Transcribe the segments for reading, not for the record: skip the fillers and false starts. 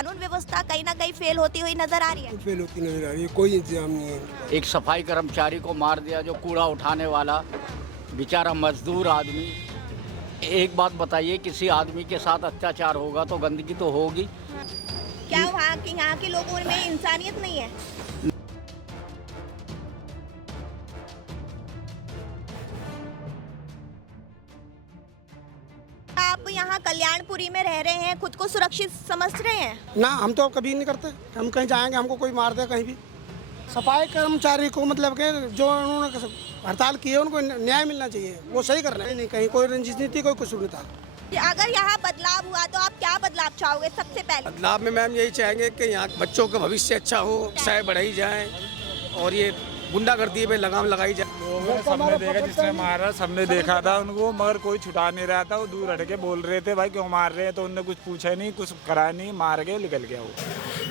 कानून व्यवस्था कहीं ना कहीं फेल होती हुई नजर आ रही है? फेल होती नजर आ रही है, कोई इंतजाम नहीं है। एक सफाई कर्मचारी को मार दिया, जो कूड़ा उठाने वाला बेचारा मजदूर आदमी। एक बात बताइए, किसी आदमी के साथ अत्याचार होगा तो गंदगी तो होगी। क्या यहाँ के लोगों में इंसानियत नहीं है? आप यहाँ कल्याणपुरी में रह रहे हैं, खुद को सुरक्षित समझ रहे हैं? ना, हम तो कभी नहीं करते। हम कहीं जाएंगे हमको कोई मार दे कहीं भी। सफाई कर्मचारी को मतलब के जो उन्होंने हड़ताल की है उनको न्याय मिलना चाहिए, वो सही कर रहे हैं। नहीं, कहीं कोई राजनीति कोई कसूर नहीं था। अगर यहाँ बदलाव हुआ तो आप क्या बदलाव चाहोगे? सबसे पहले बदलाव में मैम यही चाहेंगे कि यहाँ बच्चों का भविष्य अच्छा हो, शिक्षाएं बढ़ाई जाए और ये गुंडागर्दी पे लगाम लगाई जाए। लोगों ने सबने देखा, जिसने मारा सबने देखा था उनको, मगर कोई छुटा नहीं रहा था। वो दूर हट के बोल रहे थे भाई क्यों मार रहे हैं, तो उनने कुछ पूछा नहीं, कुछ करा नहीं, मार के निकल गया वो।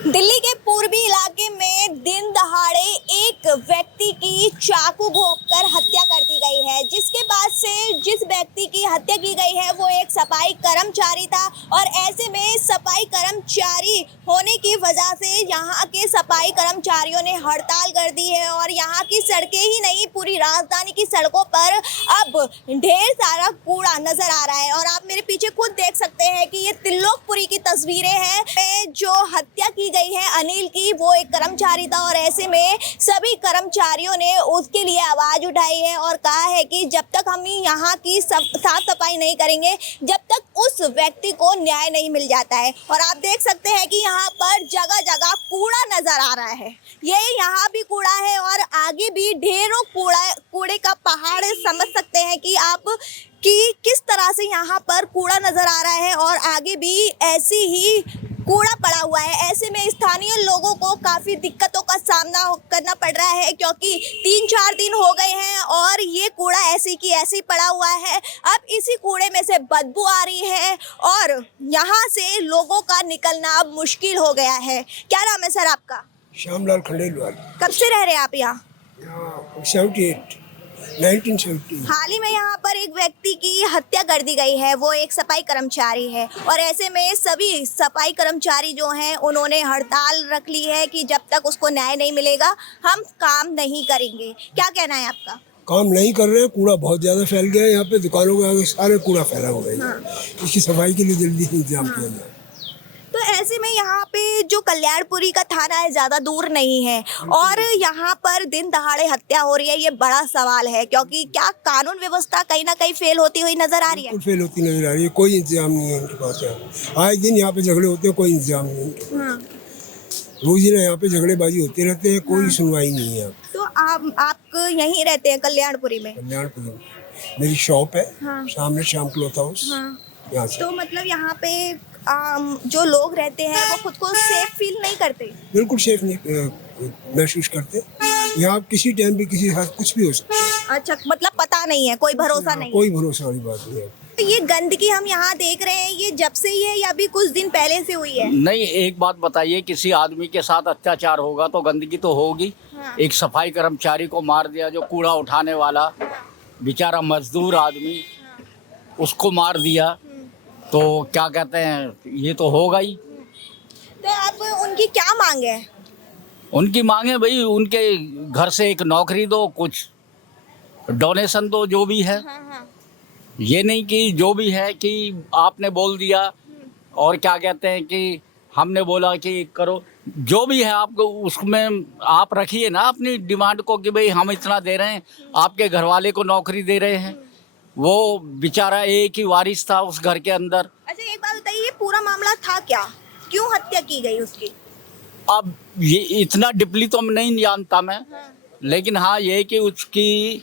दिल्ली के पूर्वी इलाके में दिन दहाड़े एक व्यक्ति की चाकू घोंपकर हत्या कर दी गई है, जिसके बाद से जिस व्यक्ति की हत्या की गई है वो एक सफाई कर्मचारी था। और ऐसे में सफाई कर्मचारी होने की वजह से यहाँ के सफाई कर्मचारियों ने हड़ताल कर दी है और यहाँ की सड़कें ही नहीं, पूरी राजधानी की सड़कों पर अब ढेर सारा कूड़ा नजर आ रहा है। और आप मेरे पीछे खुद देख सकते हैं कि ये तिल्लोकपुरी की तस्वीरें हैं। जो हत्या की गई है अनिल की, वो एक कर्मचारी था और ऐसे में सभी कर्मचारियों ने उसके लिए आवाज उठाई है और कहा है कि जब तक हम यहाँ की साफ सफाई नहीं करेंगे, जब तक उस व्यक्ति को न्याय नहीं मिल जाता है। और आप देख सकते हैं कि यहाँ पर जगह जगह कूड़ा नजर आ रहा है। ये यहाँ भी कूड़ा है और आगे भी ढेरों कूड़े का पहाड़ समझ सकते हैं कि आप कि किस तरह से यहाँ पर कूड़ा नजर आ रहा है और आगे भी ऐसी ही कूड़ा पड़ा हुआ है। ऐसे में स्थानीय लोगों को काफी दिक्कतों का सामना करना पड़ रहा है, क्योंकि 3-4 दिन हो गए हैं और ये कूड़ा ऐसी की ऐसी पड़ा हुआ है। अब इसी कूड़े में से बदबू आ रही है और यहाँ से लोगों का निकलना अब मुश्किल हो गया है। क्या नाम है सर आपका? श्यामलाल खंडेलवाल। कब से रह रहे हैं आप यहाँ? 1970। हाल ही में यहाँ पर एक व्यक्ति की हत्या कर दी गई है, वो एक सफाई कर्मचारी है और ऐसे में सभी सफाई कर्मचारी जो हैं उन्होंने हड़ताल रख ली है कि जब तक उसको न्याय नहीं मिलेगा हम काम नहीं करेंगे। क्या कहना है आपका? काम नहीं कर रहे हैं, कूड़ा बहुत ज्यादा फैल गया है। यहाँ पे दुकानों के आगे सारे कूड़ा फैला हुआ है। इसकी सफाई के लिए जल्दी से इंतजाम किया जाए। तो ऐसे में यहाँ पे जो कल्याणपुरी का थाना है ज़्यादा दूर नहीं है और यहाँ पर दिन दहाड़े हत्या हो रही है, ये बड़ा सवाल है, क्योंकि क्या कानून व्यवस्था कहीं ना कहीं फेल होती हुई नजर आ रही है? फेल होती नजर आ रही है, कोई इंतजाम नहीं है इनके पास। आए दिन यहाँ पे झगड़े होते हैं, कोई इंतजाम नहीं है। रोज ही यहाँ पे झगड़ेबाजी होते रहते हैं, कोई सुनवाई नहीं है। तो आप यहीं रहते हैं कल्याणपुरी में? कल्याणपुरी में मेरी शॉप है, सामने श्याम क्लॉथ हाउस। यहाँ से तो मतलब यहाँ पे जो लोग रहते हैं वो खुद को सेफ फील नहीं करते? बिल्कुल सेफ नहीं महसूस करते। यहाँ किसी टाइम भी किसी के साथ कुछ भी हो सकता है। अच्छा, मतलब पता नहीं है, कोई भरोसा नहीं? कोई भरोसा वाली बात नहीं है। तो ये गंदगी हम यहाँ देख रहे हैं, ये जब से ही है या भी कुछ दिन पहले से हुई है? नहीं, एक बात बताइए, किसी आदमी के साथ अत्याचार होगा तो गंदगी तो होगी। एक सफाई कर्मचारी को मार दिया, जो कूड़ा उठाने वाला बेचारा मजदूर आदमी, उसको मार दिया, तो क्या कहते हैं, ये तो होगा ही। तो अब उनकी क्या मांग है? उनकी मांगे भाई, उनके घर से एक नौकरी दो, कुछ डोनेशन दो, जो भी है। ये नहीं कि जो भी है कि आपने बोल दिया और क्या कहते हैं कि हमने बोला कि करो, जो भी है आपको उसमें आप रखिए ना अपनी डिमांड को कि भाई हम इतना दे रहे हैं, आपके घर वाले को नौकरी दे रहे हैं। वो बेचारा एक ही वारिस था उस घर के अंदर। अच्छा, एक बात बताइए, ये पूरा मामला था क्या? क्यों हत्या की गई उसकी? अब ये इतना डीपली तो नहीं जानता मैं, लेकिन हाँ ये कि उसकी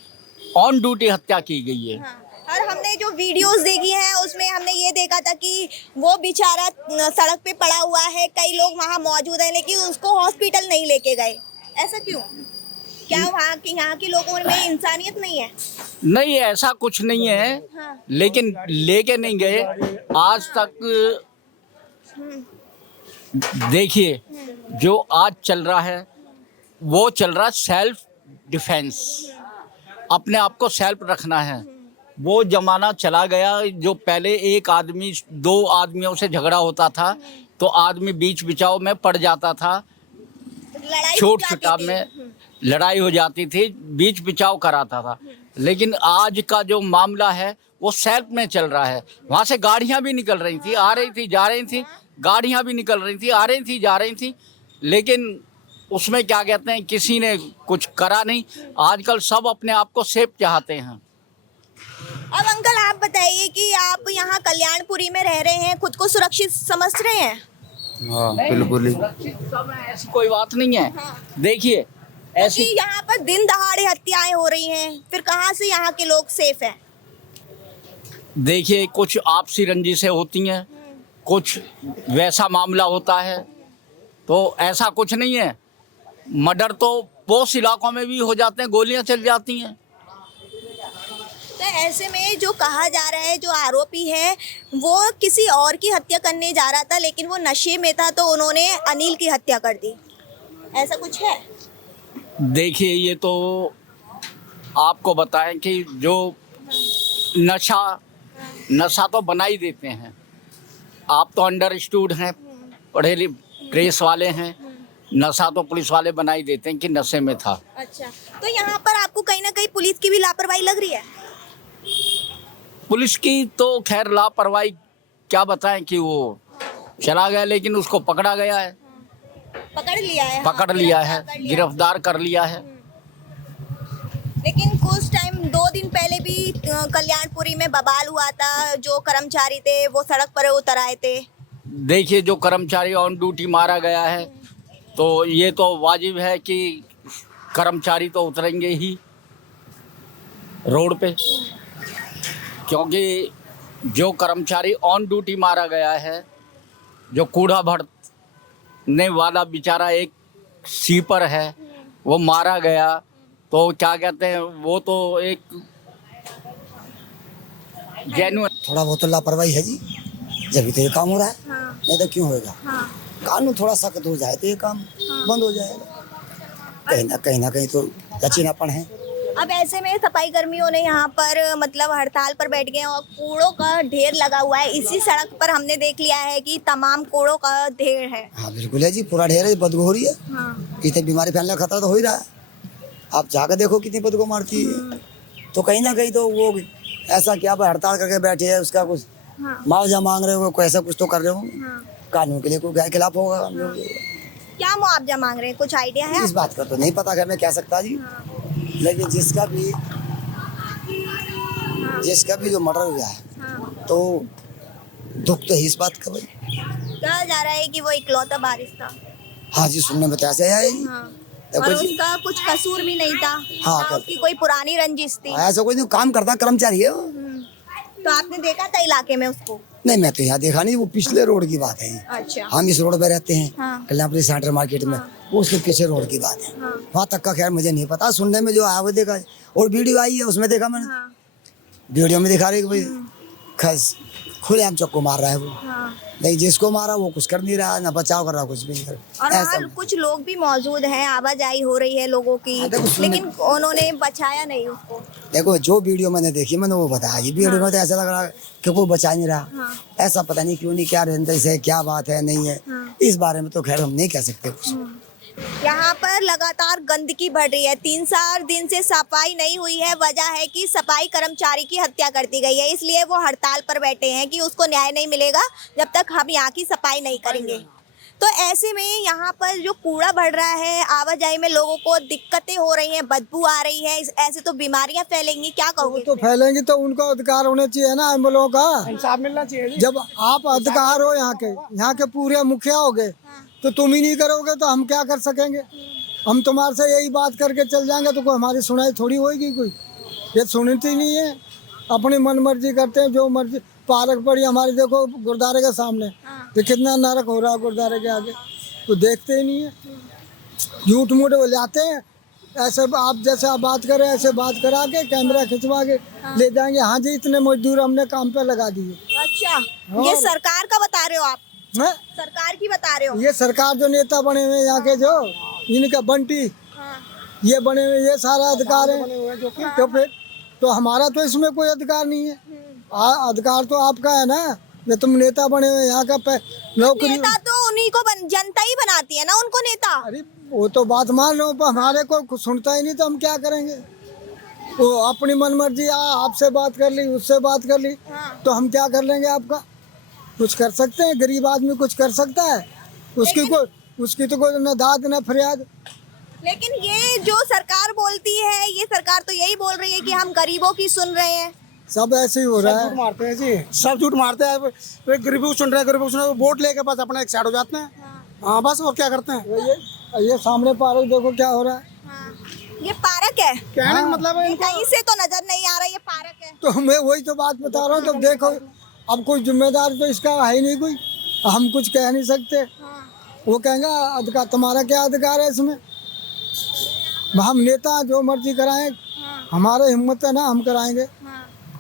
ऑन ड्यूटी हत्या की गई है। और हमने जो वीडियोस देखी हैं उसमें हमने ये देखा था कि वो बेचारा सड़क पे पड़ा हुआ है, कई लोग वहाँ मौजूद हैं लेकिन उसको हॉस्पिटल नहीं लेके गए। ऐसा क्यों? क्या यहाँ के लोगों में इंसानियत नहीं है? नहीं, ऐसा कुछ नहीं है, लेकिन लेके नहीं गए आज तक। देखिए, जो आज चल रहा है वो चल रहा सेल्फ डिफेंस, अपने आप को सेल्फ रखना है। वो जमाना चला गया जो पहले एक आदमी 2 आदमियों से झगड़ा होता था, तो आदमी बीच बिचाव में पड़ जाता था, लड़ाई हो छोट जाती छुटाव थी। में लड़ाई हो जाती थी, बीच बिचाव कराता था। लेकिन आज का जो मामला है वो सेल्फ में चल रहा है। वहाँ से गाड़ियाँ भी निकल रही थी, आ रही थी, जा रही थी, गाड़ियाँ भी निकल रही थी, आ रही थी, जा रही थी, लेकिन उसमें क्या कहते हैं, किसी ने कुछ करा नहीं। आजकल सब अपने आप को सेफ चाहते हैं। अब अंकल आप बताइए कि आप यहाँ कल्याणपुरी में रह रहे हैं, खुद को सुरक्षित समझ रहे हैं? हाँ बिल्कुल ही। ऐसी कोई बात नहीं है। देखिए ऐसी यहाँ पर दिन दहाड़े हत्याएं हो रही हैं, फिर कहाँ से यहाँ के लोग सेफ हैं? देखिए कुछ आपसी रंजिशें होती हैं, कुछ वैसा मामला होता है, तो ऐसा कुछ नहीं है। मर्डर तो पोस्ट इलाकों में भी हो जाते हैं, गोलियां चल जाती हैं। तो ऐसे में जो कहा जा रहा है, जो आरोपी है वो किसी और की हत्या करने जा रहा था, लेकिन वो नशे में था तो उन्होंने अनिल की हत्या कर दी, ऐसा कुछ है? देखिए ये तो आपको बताएं कि जो नशा तो बना ही देते हैं। आप तो अंडरस्टूड हैं, पढ़े प्रेस वाले हैं, नशा तो पुलिस वाले बना ही देते हैं कि नशे में था। अच्छा, तो यहाँ पर आपको कहीं ना कहीं पुलिस की भी लापरवाही लग रही है? पुलिस की तो खैर लापरवाही क्या बताएं कि वो चला गया, लेकिन उसको पकड़ा गया है, पकड़ लिया है। पकड़ लिया है, गिरफ्तार कर लिया है। लेकिन कुछ टाइम 2 दिन पहले भी कल्याणपुरी में बवाल हुआ था, जो कर्मचारी थे वो सड़क पर उतर आए थे। देखिए जो कर्मचारी ऑन ड्यूटी मारा गया है, तो ये तो वाजिब है कि कर्मचारी तो उतरेंगे ही रोड पे, क्योंकि जो कर्मचारी ऑन ड्यूटी मारा गया है, जो कूड़ा भरने वाला बेचारा एक सीपर है, वो मारा गया, तो क्या कहते हैं, वो तो एक जेन्युइन। थोड़ा बहुत तो लापरवाही है जी, जब तो ये काम हो रहा है। हाँ। नहीं तो क्यों होएगा? हाँ। कानून थोड़ा सख्त हो जाए तो ये काम बंद हो जाएगा। कहीं ना कहीं तो लचीलापन है। अब ऐसे में सफाई कर्मियों ने यहाँ पर मतलब हड़ताल पर बैठ गए और कूड़ों का ढेर लगा हुआ है। इसी सड़क पर हमने देख लिया है कि तमाम कूड़ों का ढेर है। हाँ बिल्कुल है जी, पूरा ढेर है, बदबू हो रही है। हाँ। कितनी बीमारी फैलने का खतरा तो हो ही रहा है। आप जाकर देखो कितनी बदबू मारती है। तो कहीं ना कहीं तो वो ऐसा क्या हड़ताल करके बैठे है, उसका कुछ मुआवजा मांग रहे हो, कोई ऐसा कुछ तो कर रहे हो। कानून के लिए कोई के खिलाफ होगा। क्या मुआवजा मांग रहे हैं, कुछ आइडिया है? इस बात का तो नहीं पता, घर में कह सकता जी। लेकिन जिसका भी जो मर्डर हुआ है, तो दुख तो इस बात का भाई। कहा जा रहा है कि वो इकलौता वारिस था। हाँ जी, सुनने में तो ऐसे आया है जी। और उसका कुछ कसूर भी नहीं था। हाँ, ना उसकी कोई पुरानी रंजिश थी। ऐसा कोई नहीं, काम करता कर्मचारी है वो। तो आपने देखा था इलाके में उसको? नहीं, मैं तो यहाँ देखा नहीं, वो पिछले रोड की बात है। अच्छा। हम इस रोड पे रहते हैं, हाँ। कल्याणपुरी सेंटर मार्केट में। वो उसके पीछे रोड की बात है। वहाँ तक का खैर मुझे नहीं पता, सुनने में जो आया वो देखा। और वीडियो आई है उसमें देखा मैंने। वीडियो में दिखा रही है कि भाई खुलेआम चक्कू मार रहा है वो। नहीं, जिसको मारा वो कुछ कर नहीं रहा, ना बचाव कर रहा, कुछ भी नहीं कर रहा। और वहाँ कुछ लोग भी मौजूद हैं, आवाजाही हो रही है लोगों की, लेकिन उन्होंने बचाया नहीं उसको। देखो जो वीडियो मैंने देखी मैंने वो बताया। ये वीडियो में तो ऐसा लग रहा है कि कोई बचा नहीं रहा। ऐसा पता नहीं क्यों नहीं, क्या रंजिश है, क्या बात है, नहीं है, इस बारे में तो खैर हम नहीं कह सकते कुछ। यहाँ पर लगातार गंदगी बढ़ रही है। 3-4 दिन से सफाई नहीं हुई है। वजह है कि सफाई कर्मचारी की हत्या कर दी गई है, इसलिए वो हड़ताल पर बैठे हैं कि उसको न्याय नहीं मिलेगा जब तक हम यहाँ की सफाई नहीं करेंगे। तो ऐसे में यहाँ पर जो कूड़ा बढ़ रहा है, आवाजाही में लोगों को दिक्कतें हो रही हैं, बदबू आ रही है, ऐसे तो बीमारियां फैलेंगी। क्या कहोगे? तो फैलेंगी तो उनको अधिकार होने चाहिए ना, हम लोगों का इंसाफ मिलना चाहिए। जब आप अधिकार हो यहाँ के पूरे मुखिया हो गए, तो तुम ही नहीं करोगे तो हम क्या कर सकेंगे? हम तुम्हारे से यही बात करके चल जाएंगे तो कोई हमारी सुनाई थोड़ी होगी। कोई ये सुनती नहीं है, अपनी मन मर्जी करते हैं, जो मर्जी। पार्क पड़ी हमारी, देखो गुरुद्वारे के सामने, तो कितना नरक हो रहा है गुरुद्वारे के आगे, तो देखते ही नहीं है। झूठ मूठ लाते हैं, ऐसे आप जैसे आप बात करें ऐसे बात करा के कैमरा खिंचवा के ले जाएंगे। हाँ जी, इतने मजदूर हमने काम पे लगा दिए। अच्छा, ये सरकार का बता रहे हो आप? है? सरकार की बता रहे हो? ये सरकार जो नेता बने हुए यहाँ के, जो इनका बंटी, ये बने हुए, ये सारा अधिकार है। तो फिर तो हमारा तो इसमें कोई अधिकार नहीं है। अधिकार तो आपका है ना, ये तुम नेता बने हुए यहाँ का नौकरी। नेता तो उन्हीं को जनता ही बनाती है ना उनको नेता। अरे वो तो बात मान लो, पर हमारे को सुनता ही नहीं तो हम क्या करेंगे। वो अपनी मनमर्जी आपसे बात कर ली, उससे बात कर ली, तो हम क्या कर लेंगे आपका? कुछ कर सकते हैं? गरीब आदमी कुछ कर सकता है? उसकी तो कोई न दाद न फरियाद। लेकिन ये जो सरकार बोलती है, ये सरकार तो यही बोल रही है कि हम गरीबों की सुन रहे हैं। सब ऐसे ही हो रहा है। झूठ मारते हैं जी, सब झूठ मारते हैं। गरीबों को सुन रहे हैं, गरीबों को सुन रहे हैं, वोट लेके बस अपना एक साइड हो जाते हैं। हाँ बस, और क्या करते हैं। ये सामने पार्क देखो क्या हो रहा है। ये पार्क है, कहने का मतलब है ये कहीं से तो नजर नहीं आ रहा ये पार्क है। तो मैं वही तो बात बता रहा हूँ। तो देखो, अब कोई जिम्मेदार तो इसका है ही नहीं कोई, हम कुछ कह नहीं सकते। वो कहेंगे अधिकार, तुम्हारा क्या अधिकार है इसमें? हम नेता जो मर्जी कराएं, हमारे हिम्मत है ना, हम कराएंगे।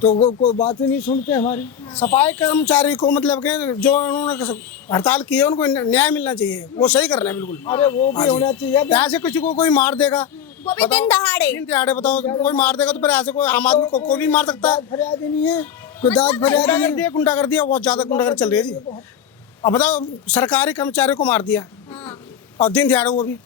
तो वो कोई बात ही नहीं सुनते हमारी। सफाई कर्मचारी को मतलब कि जो उन्होंने हड़ताल की है उनको न्याय मिलना चाहिए, वो सही कर रहे हैं बिल्कुल। अरे वो भी होना चाहिए। ऐसे किसी को कोई मार देगा, वो भी दिन दहाड़े बताओ, कोई मार देगा तो फिर ऐसे कोई आम आदमी को कोई भी मार सकता है। फरियाद ही नहीं है, कोई दाद फरियाद नहीं है। गुंडागर्दी है, बहुत ज्यादा गुंडागर्दी चल रही है जी। अब बताओ, सरकारी कर्मचारी को मार दिया और दिन दिहाड़े वो भी,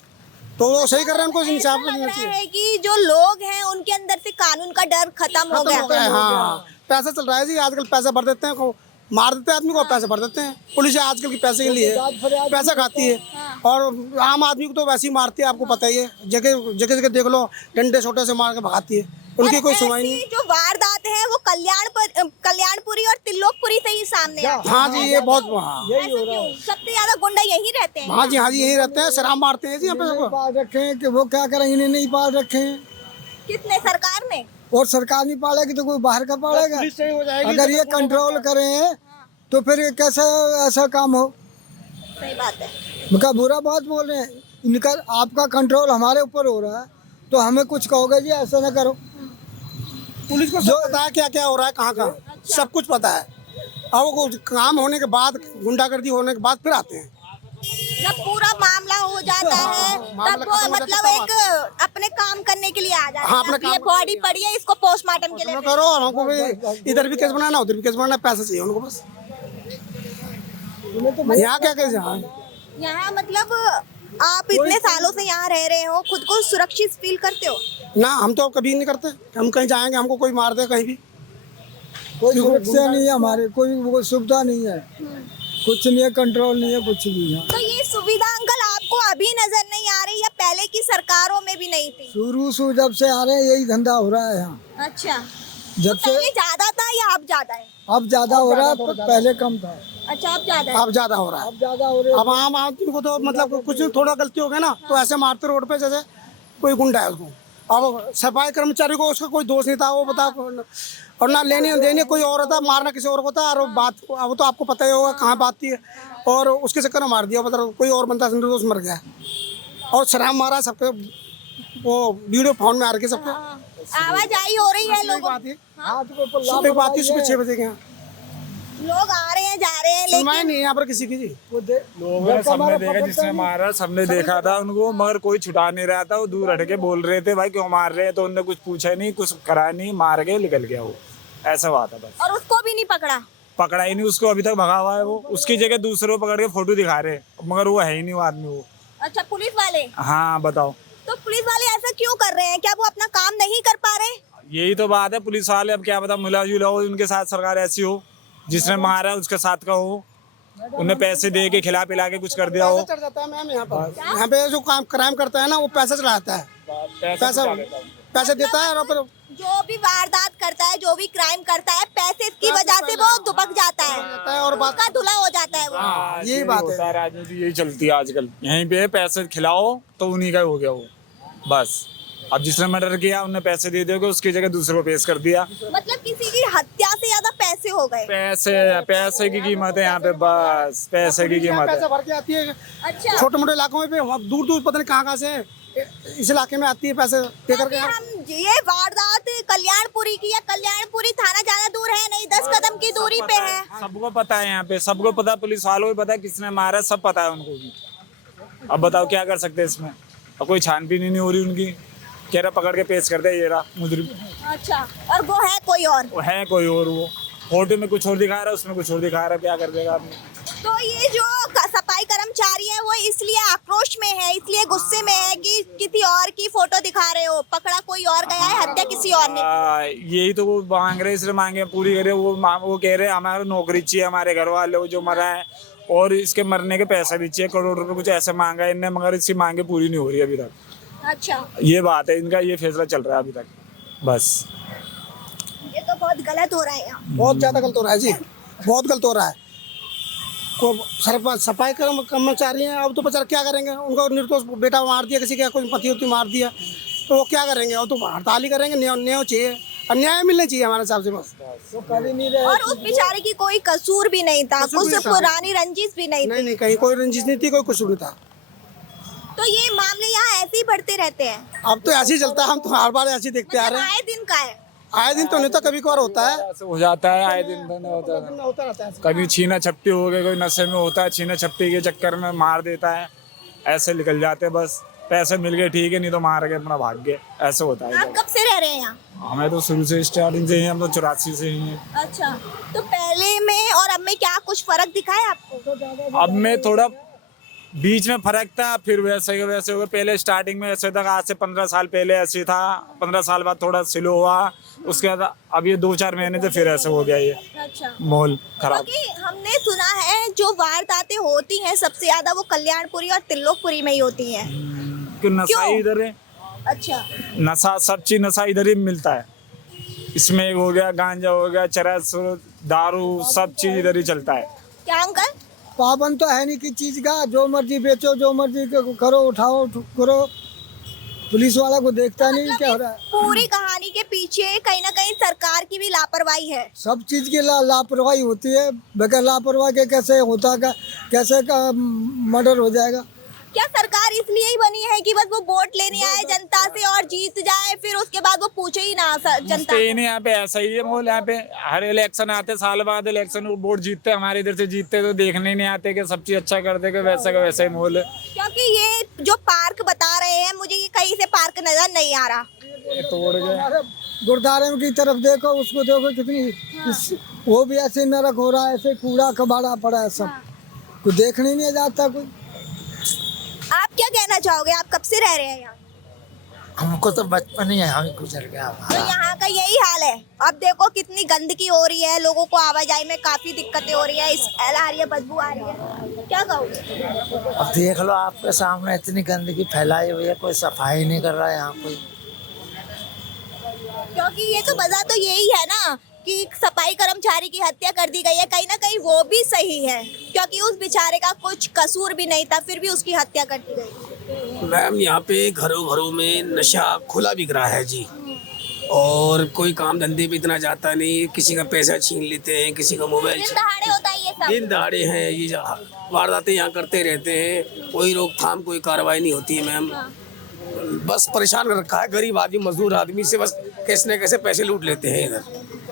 तो वो सही कर रहे हैं, उनको इंसाफ मिलना लग रहा चाहिए। है कि जो लोग हैं उनके अंदर से कानून का डर खत्म हो गया। हाँ, पैसा चल रहा है जी आजकल, पैसा भर देते हैं, मार देते हैं आदमी को, पैसे भर देते हैं। पुलिस आजकल की पैसे के लिए पैसा खाती है, और आम आदमी को तो वैसे ही मारती है, आपको पता ही है। जगह जगह देख लो, डंडे छोटे से मार के भगाती है, उनकी कोई सुनवाई नहीं। जो वारदात है वो कल्याणपुरी और तिल्लोकपुरी से ही सामने आती है। हाँ जी, ये बहुत ऐसा क्यों? सबसे ज्यादा गुंडा यही रहते हैं। हाँ जी यही रहते हैं, शराब मारते हैं जी यहाँ पे सबको। पाल रखे हैं कि वो क्या करेंगे, इन्हें नहीं पाल रखे हैं। किसने? सरकार ने। और सरकार नहीं पालेगी तो कोई बाहर का पालेगा। पुलिस सही हो जाएगी अगर ये कंट्रोल करें तो फिर ये कैसे ऐसा काम हो? सही बात है। इनका बुरा बात बोल रहे हैं, इनका आपका कंट्रोल हमारे ऊपर हो रहा है, तो हमें कुछ कहोगे जी ऐसा ना करो। पुलिस को सब पता है क्या क्या हो रहा है, कहाँ कहाँ, सब कुछ पता है। अब वो काम होने के बाद, गुंडागर्दी होने के बाद फिर आते हैं। जब पूरा मामला हो जाता है तब वो मतलब एक अपने काम करने के लिए आ जाते हैं। हाँ, अपने अब ये बॉडी पड़ी है, इसको पोस्टमार्टम के लिए अपना करो, और हमको भी इधर भी केस बनाना, उधर भी केस बनाना, पैसा चाहिए उनको बस। यहाँ क्या केस यहाँ मतलब आप इतने सालों से यहाँ रह रहे हो, खुद को सुरक्षित फील करते हो? ना, हम तो कभी नहीं करते। हम कहीं जाएंगे हमको कोई मार दे कहीं भी, कोई सुरक्षा नहीं है हमारे, कोई सुविधा नहीं है, कुछ नहीं है, कंट्रोल नहीं है, कुछ भी है। तो ये सुविधा अंकल आपको अभी नजर नहीं आ रही या पहले की सरकारों में भी नहीं थी? शुरू से जब से आ रहे हैं यही धंधा हो रहा है यहाँ। अच्छा, जब से पहले ज्यादा था या अब ज्यादा है? अब ज्यादा हो रहा है, पहले कम था। अच्छा, अब ज्यादा है। अब ज्यादा हो रहा है। अब ज्यादा हो रहा है। अब आम आदमी को तो मतलब कुछ थोड़ा गलती हो गया ना, तो ऐसे मारते रोड पे जैसे कोई गुंडा है उसको। अब सफाई कर्मचारी को उसका कोई दोष नहीं था, वो बता, और ना लेने देने कोई और होता, मारना किसी और को था। और बात वो तो आपको पता ही होगा कहाँ बात थी, और उसके चक्कर में मार दिया। मतलब कोई और बंदा निर्दोष मर गया, और शराब मारा सबके, वो वीडियो फोन में आ रही है सबके। आवाजाही हो रही है लोगों, सुबह बात थी, सुबह 6 बजे के यहाँ लोग आ रहे हैं जा रहे हैं, सुनवाई लेकिन नहीं है यहाँ पर किसी की जी। लोगों ने सबने देखा, जिसने मारा सबने देखा था उनको, मगर कोई छुटा नहीं रहा था। वो दूर हट के बोल रहे थे भाई क्यों मार रहे हैं, तो उनने कुछ पूछा नहीं, कुछ करा नहीं, मार के निकल गया वो। ऐसा हुआ था बस। और उसको भी नहीं पकड़ा ही नहीं उसको, अभी तक भगा हुआ है वो। उसकी जगह दूसरों को पकड़ के फोटो दिखा रहे, मगर वो है ही नहीं वो आदमी वो। अच्छा, पुलिस वाले? हाँ बताओ, तो पुलिस वाले ऐसा क्यों कर रहे हैं? क्या वो अपना काम नहीं कर पा रहे? यही तो बात है। पुलिस वाले अब क्या पता मिला जुला हो उनके साथ, सरकार ऐसी हो, जिसने मारा उसके साथ का हो, उन्हें पैसे दे के खिला पिला के कुछ कर दिया हो। पैसा चढ़ जाता है मैम यहाँ पे जो काम क्राइम करता है ना, वो पैसा चढ़ाता है, पैसा देता है। और जो भी वारदात करता है, जो भी क्राइम करता है, पैसे की वजह से वो दुबक जाता है और बात का धुला हो जाता है वो। यही बात है, राजनीति यही चलती है आजकल। यहीं पे पैसे खिलाओ तो उन्हीं का हो गया वो बस। अब जिसने मर्डर किया उन्हें पैसे दे दोगे, उसकी जगह दूसरे को पेश कर दिया। मतलब किसी की हत्या से ज्यादा पैसे हो गए। पैसे की कीमत है यहाँ पे, बस पैसे की कीमत है। पैसा भर के आती है। अच्छा, छोटे मोटे इलाकों में भी, दूर दूर पता नहीं कहाँ से इस इलाके में आती है पैसे दे करके। हम ये वारदात कल्याणपुरी की, या कल्याणपुरी थाना ज्यादा दूर है नहीं, 10 कदम की दूरी पे है। सबको पता है यहाँ पे, सबको पता, पुलिस वालों को पता है किसने मारा, सब पता है उनको भी। अब बताओ क्या कर सकते हैं इसमें? अब कोई छानबीन ही नहीं हो रही उनकी, कह रहा पकड़ के पेश कर दे, ये रहा मुजरिम। अच्छा, और वो है कोई और? वो है कोई और वो। फोटो में कुछ और दिखा रहा है, उसमें कुछ और दिखा रहा है, क्या कर देगा आदमी। तो ये जो सफाई कर्मचारी है वो इसलिए आक्रोश में है, इसलिए गुस्से में है कि किसी और की फोटो दिखा रहे हो, पकड़ा कोई और गया है, हत्या किसी और ने। यही तो वो मांग रहे, इसलिए मांगे पूरी करे। वो कह रहे हमारा नौकरी चाहिए, हमारे घर वाले वो जो मरा है, और इसके मरने के पैसा भी चाहिए, करोड़ रुपए कुछ ऐसे मांगा है इनने, मगर इसकी मांगे पूरी नहीं हो रही अभी तक। अच्छा, ये बात है, इनका ये फैसला चल रहा है अभी तक बस। ये तो बहुत गलत हो रहा है यहाँ। बहुत ज़्यादा गलत हो रहा है जी, बहुत गलत हो रहा है। को सफाई कर्मचारी हैं, अब तो बेचारा क्या करेंगे, उनको निर्दोष बेटा मार दिया, किसी का कोई पति होती मार दिया, तो वो क्या करेंगे, वो तो हड़ताल ही करेंगे। न्याय चाहिए, अन्याय मिलना चाहिए हमारे हिसाब से बस। तो कर ही नहीं रहे। और उस बेचारे की कोई कसूर भी नहीं था, कुछ पुरानी रंजिश भी नहीं थी। नहीं, कहीं कोई रंजिश नहीं थी, कोई कुछ नहीं था। तो ये मामले यहाँ ऐसे ही बढ़ते रहते हैं। अब तो ऐसे ही चलता है, हम तो हर बार ऐसे ही देखते आ रहे हैं। आए दिन का है। आए दिन तो नहीं, तो कभी कभार होता है, ऐसे हो जाता है, आए दिन तो नहीं होता है। होता रहता है। कभी छीना छपटी हो गए, कोई नशे में होता है, छीना छपटी के चक्कर में मार देता है, ऐसे निकल जाते हैं बस। पैसे मिल गए ठीक है, नहीं तो मार के अपना भाग गए, ऐसे होता है। आप कब से रह रहे हैं यहाँ? हमें तो शुरू से स्टार्टिंग से ही, हम तो 84 से ही हैं। अच्छा, तो पहले में और अब में क्या कुछ फर्क दिखा है आपको? अब में थोड़ा बीच में फर्क था, फिर वैसे हो गया। पहले स्टार्टिंग में ऐसे था, आज से 15 साल पहले ऐसे था, 15 साल बाद थोड़ा स्लो हुआ, उसके बाद अब ये 2-4 महीने से फिर ऐसे हो गया ये अच्छा, माहौल खराब। क्योंकि हमने सुना है जो वारदातें होती हैं सबसे ज्यादा वो कल्याणपुरी और तिल्लोकपुरी में ही होती हैं। कि नशा क्यों? इधर है, अच्छा, नशा सब चीज नशा इधर ही मिलता है। इसमें एक हो गया, गांजा हो गया, चरस, दारू, सब चीज इधर ही चलता है। क्या अंकल? पाबंद तो है नहीं कि चीज का, जो मर्जी बेचो, जो मर्जी करो, उठाओ करो, पुलिस वाला को देखता नहीं क्या हो रहा है। पूरी कहानी के पीछे कहीं ना कहीं सरकार की भी लापरवाही है। सब चीज की लापरवाही होती है, बगैर लापरवाही के कैसे होता का, कैसे का मर्डर हो जाएगा। क्या सरकार इसलिए ही बनी है कि बस वो वोट लेने आए जनता से और जीत जाए, फिर उसके बाद वो पूछे ही ना जनता ही नहीं, यहाँ पे ऐसा ही है माहौल। यहाँ पे हर इलेक्शन आते, साल बाद इलेक्शन वोट जीतते, हमारे इधर से जीतते तो देखने नहीं आते कि सब चीज अच्छा कर दे, वैसा का वैसा ही माहौल है। क्योंकि ये जो पार्क बता रहे हैं, मुझे ये कहीं से पार्क नजर नहीं आ रहा। तोड़ गए गुरुद्वारे की तरफ देखो, उसको देखो कितनी, वो भी ऐसे नरक हो रहा है, ऐसे कूड़ा कबाड़ा पड़ा है, सब कुछ देखने नहीं जाता कोई। आप क्या कहना चाहोगे? आप कब से रह रहे हैं यहाँ? हमको तो बचपन ही यहाँ ही गुजर गया तो यहाँ का यही हाल है। अब देखो कितनी गंदगी हो रही है, लोगों को आवाजाही में काफी दिक्कतें हो रही है, स्मेल आ रही है, बदबू आ रही है, क्या कहोगे? अब देख लो आपके सामने इतनी गंदगी फैलाई हुई है, कोई सफाई नहीं कर रहा है यहाँ कोई। क्योंकि ये तो वजह तो यही है ना कि सफाई कर्मचारी की हत्या कर दी गई है, कहीं ना कहीं वो भी सही है, क्योंकि उस बेचारे का कुछ कसूर भी नहीं था, फिर भी उसकी हत्या कर दी गई। मैम यहाँ पे घरों घरों में नशा खुला बिक रहा है जी, और कोई काम धंधे पे इतना जाता नहीं, किसी का पैसा छीन लेते हैं, किसी का मोबाइल दिन दहाड़े होता है ये सब। दिन दहाड़े हैं ये वारदातें यहाँ करते रहते हैं, कोई रोकथाम कोई कार्रवाई नहीं होती है मैम। बस परेशान कर रखा है गरीब आदमी, मजदूर आदमी से बस कैसे न कैसे पैसे लूट लेते हैं इधर,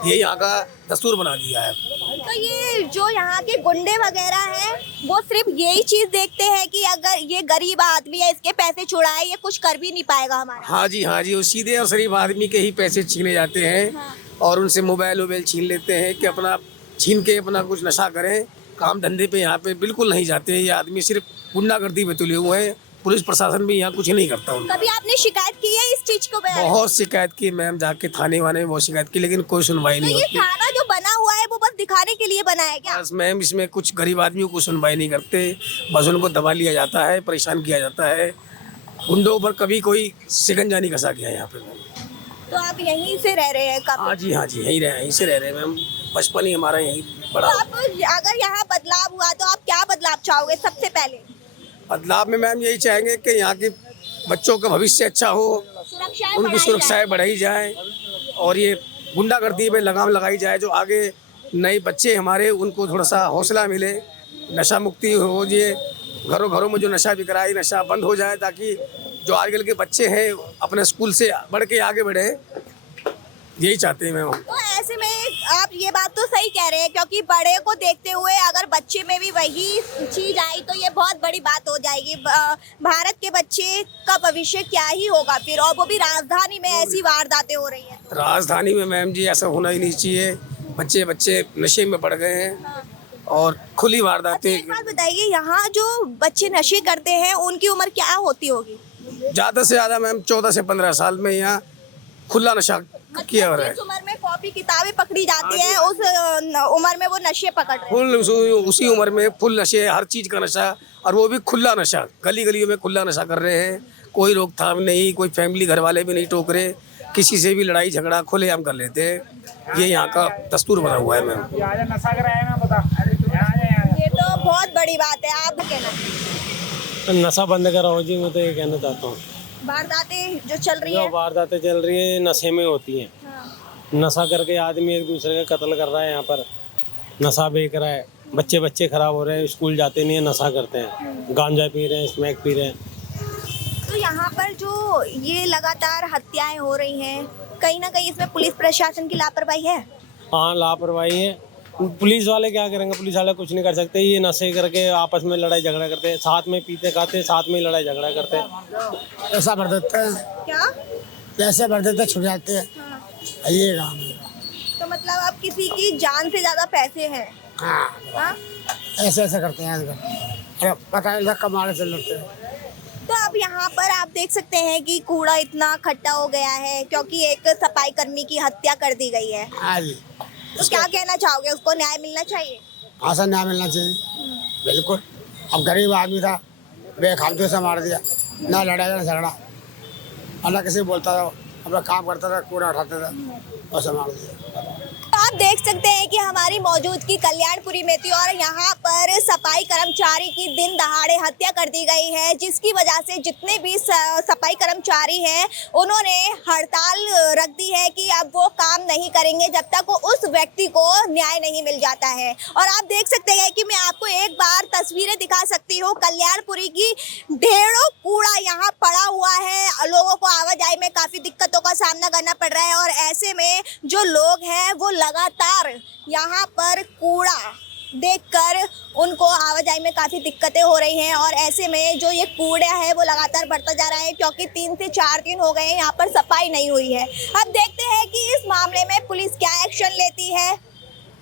ये यहाँ का दस्तूर बना दिया है। तो ये जो यहाँ के गुंडे वगैरह हैं वो सिर्फ यही चीज देखते हैं कि अगर ये गरीब आदमी है, इसके पैसे छुड़ाए, ये कुछ कर भी नहीं पाएगा हमारा। हाँ जी, वो सीधे और शरीफ आदमी के ही पैसे छीने जाते हैं और उनसे मोबाइल वोबाइल छीन लेते हैं कि अपना छीन के अपना कुछ नशा करें। काम धंधे पे यहाँ पे बिल्कुल नहीं जाते हैं ये आदमी, सिर्फ गुंडागर्दी में तुले हुए हैं। पुलिस प्रशासन भी यहाँ कुछ नहीं करता उनका। कभी आपने शिकायत की है इस चीज को? बहुत शिकायत की मैम, जाके थाने वाने में बहुत शिकायत की, लेकिन कोई सुनवाई नहीं ये होती। थाना जो बना हुआ है वो बस दिखाने के लिए बना है क्या? बस मैम इसमें कुछ गरीब आदमियों को सुनवाई नहीं करते, बस उनको दबा लिया जाता है, परेशान किया जाता है। गुंडों पर कभी कोई शिकंजा नहीं कसा गया यहाँ पे मैम। तो आप यहीं से रह रहे हैं? हाँ जी, यहीं से रह रहे हैं मैम, बचपन ही हमारा यहीं बड़ा। तो आप अगर यहाँ बदलाव हुआ तो आप क्या बदलाव चाहोगे? सबसे पहले बदलाव में मैम यही चाहेंगे कि यहाँ के बच्चों का भविष्य अच्छा हो, उनकी सुरक्षाएं बढ़ाई जाए और ये गुंडागर्दी में लगाम लगाई जाए। जो आगे नए बच्चे हमारे उनको थोड़ा सा हौसला मिले, नशा मुक्ति हो, ये घरों घरों में जो नशा बिक रहा है नशा बंद हो जाए, ताकि जो आजकल के बच्चे हैं अपने स्कूल से बढ़ के आगे बढ़े, यही चाहते हैं मैम। तो ऐसे में आप ये बात तो सही कह रहे हैं, क्योंकि बड़े को देखते हुए अगर बच्चे में भी वही चीज आई तो ये बहुत बड़ी बात हो जाएगी। भारत के बच्चे का भविष्य क्या ही होगा फिर, और वो भी राजधानी में ऐसी वारदातें हो रही हैं। राजधानी में मैम जी ऐसा होना ही नहीं चाहिए। बच्चे बच्चे नशे में पड़ गए हैं और खुली वारदातें। एक बात बताइए, यहाँ जो बच्चे नशे करते हैं उनकी उम्र क्या होती होगी? ज़्यादा से ज़्यादा मैम 14 से 15 साल में यहाँ खुला नशा किया हो रहा है। जिस उम्र में कॉपी किताबें पकड़ी जाती हैं उस उम्र में वो नशे पकड़ रहे हैं। फुल उसी उम्र में फुल नशे, हर चीज़ का नशा, और वो भी खुला नशा, गली गलियों में खुला नशा कर रहे हैं। कोई रोकथाम नहीं, कोई फैमिली घर वाले भी नहीं टोक रहे, किसी से भी लड़ाई झगड़ा खुलेआम कर लेते हैं। ये यहाँ का दस्तूर बना हुआ है मैम। ये तो बहुत बड़ी बात है, आप कहना। नशा बंद कराओ जी, मैं तो ये कहना चाहता हूँ। वारदातें जो चल रही जो है, वारदातें चल रही है नशे में होती हैं। नशा करके आदमी एक दूसरे का कत्ल कर रहा है, यहाँ पर नशा बेच रहा है, बच्चे बच्चे खराब हो रहे हैं, स्कूल जाते नहीं है, नशा करते हैं, गांजा पी रहे हैं, स्मैक पी रहे हैं। तो यहाँ पर जो ये लगातार हत्याएं हो रही हैं, कहीं ना कहीं इसमें पुलिस प्रशासन की लापरवाही है। हाँ, लापरवाही है। पुलिस वाले क्या करेंगे? पुलिस वाले कुछ नहीं कर सकते। ये नशे करके आपस में लड़ाई झगड़ा करते हैं, साथ में पीते खाते, साथ में लड़ाई झगड़ा करते हैं। पैसा भर देते हैं, क्या पैसे भर देते छुट जाते हैं, ये काम है। तो मतलब अब किसी की जान से ज्यादा पैसे हैं। हाँ? ऐसे ऐसे करते हैं आजकल, अरे पता नहीं कमाने से लड़ते हैं। तो अब यहाँ पर आप देख सकते हैं कि कूड़ा इतना इकट्ठा हो गया है क्योंकि एक सफाई कर्मी की हत्या कर दी गई है। हाँ जी, तो क्या कहना चाहोगे, उसको न्याय मिलना चाहिए? आसान न्याय मिलना चाहिए, बिल्कुल। अब गरीब आदमी था, बेखामती से मार दिया, ना लड़ाई ना झगड़ा, अल्लाह किसी बोलता था, अपना काम करता था, कूड़ा उठाता था, और मार दिया। तो आप देख सकते हैं कि हमारी मौजूदगी कल्याणपुरी में थी और यहाँ पर सफाई कर्मचारी की दिन दहाड़े हत्या कर दी गई है, जिसकी वजह से जितने भी सफाई कर्मचारी हैं उन्होंने हड़ताल रख दी है कि अब वो काम नहीं करेंगे जब तक उस व्यक्ति को न्याय नहीं मिल जाता है। और आप देख सकते हैं कि मैं आपको एक बार तस्वीरें दिखा सकती हूँ कल्याणपुरी की। ढेरों कूड़ा यहाँ पड़ा हुआ है, लोगों को आवाजाही में काफ़ी दिक्कतों का सामना करना पड़ रहा है और ऐसे में जो लोग हैं वो लगातार यहाँ पर कूड़ा देखकर उनको आवाजाही में काफ़ी दिक्कतें हो रही हैं और ऐसे में जो ये कूड़ा है वो लगातार बढ़ता जा रहा है क्योंकि 3 से 4 दिन हो गए हैं यहाँ पर सफाई नहीं हुई है। अब देखते हैं कि इस मामले में पुलिस क्या एक्शन लेती है।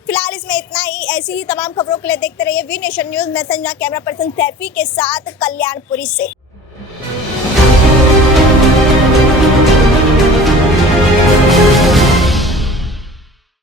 फिलहाल इसमें इतना ही। ऐसी ही तमाम खबरों के लिए देखते रहिए वी नेशन न्यूज़। मैं संजना, कैमरा पर्सन सैफी के साथ कल्याणपुरी से।